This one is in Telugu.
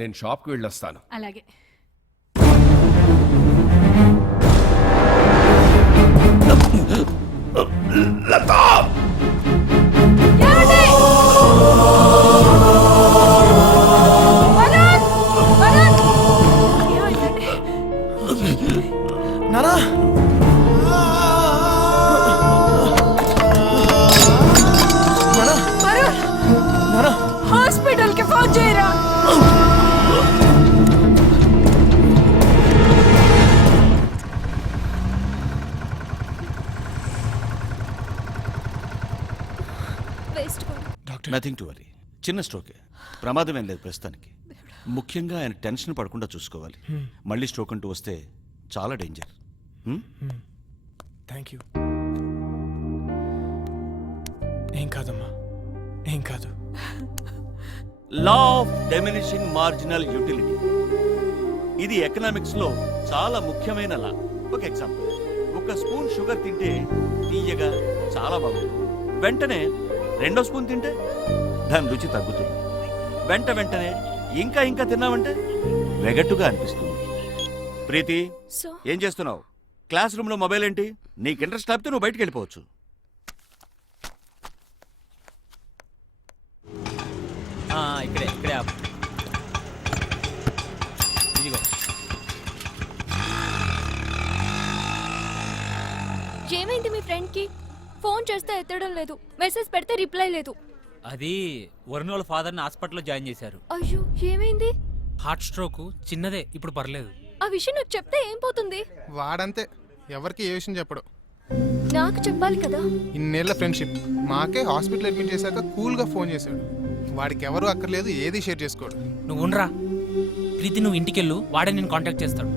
నేను షాప్కి వెళ్ళొస్తాను. అలాగే. లతా! నానా హాస్పిటల్ కి ఫోన్ చేయరా. Nothing to worry. చిన్న స్ట్రోకే, ప్రమాదం ఏం లేదు ప్రస్తుతానికి. ముఖ్యంగా ఆయన టెన్షన్ పడకుండా చూసుకోవాలి. మళ్ళీ స్ట్రోక్ అంటూ వస్తే చాలా డేంజర్. Thank you. ఏం కాదమ్మా, ఏం కాదు. Law of diminishing marginal utility, ఇది ఎకనామిక్స్ లో చాలా ముఖ్యమైన లా. ఒక ఎగ్జాంపుల్, ఒక స్పూన్ షుగర్ తింటే తీయగా చాలా బాగుంటుంది. వెంటనే 2వ స్పూన్ తింటే దాని రుచి తగ్గుతుంది. వెంటనే ఇంకా ఇంకా తిన్నామంటే వెగట్టుగా అనిపిస్తుంది. ప్రీతి, ఏం చేస్తున్నావు? క్లాస్ రూమ్ లో మొబైల్ ఏంటి? నీకు ఇంట్రెస్ట్ లేకపోతే నువ్వు బయటికి వెళ్ళిపోవచ్చు. ఇక్కడే ఇదిగో. ఏమైంది మీ ఫ్రెండ్ కి? ఫోన్ చేస్తే ఎత్తడం లేదు, మెసేజ్ పెడితే రిప్లై లేదు. అది వరుణ్ వాళ్ళ ఫాదర్ని హాస్పిటల్లో జాయిన్ చేశారు. అయ్యో, ఏమైంది? హార్ట్ స్ట్రోక్, చిన్నదే, ఇప్పుడు పర్లేదు. ఆ విషయం నాకు చెప్తే ఏం పోతుంది? వాడంతే, ఎవరికి ఏ విషయం చెప్పడు. నాకు చెప్పాలి కదా. ఇన్నేళ్ల ఫ్రెండ్షిప్, మాకే హాస్పిటల్ అడ్మిట్ చేశాక కూల్గా ఫోన్ చేశాడు. వాడికి ఎవరు అక్కర్లేదు, ఏది షేర్ చేసుకోడు. నువ్వు ఉండరా ప్రీతి, నువ్వు ఇంటికెళ్ళు, వాడే నేను కాంటాక్ట్ చేస్తాడు.